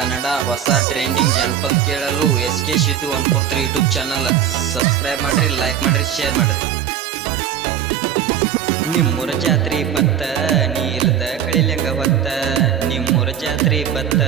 ಕನ್ನಡ ಹೊಸ ಟ್ರೆಂಡಿಂಗ್ ಜನಪದ ಕೇಳಲು S K Shitu 143 YouTube channel subscribe ಮಾಡ್ರಿ, ಲೈಕ್ ಮಾಡ್ರಿ, ಶೇರ್ ಮಾಡ್ರಿ. ನಿಮ್ಮೂರ ಜಾತ್ರಿ ಬತ್ತ ನೀ ಇಲ್ದ ಕಳಿಲಂಗ ಬತ್ತ, ನಿಮ್ಮೂರ ಜಾತ್ರಿ ಬತ್ತ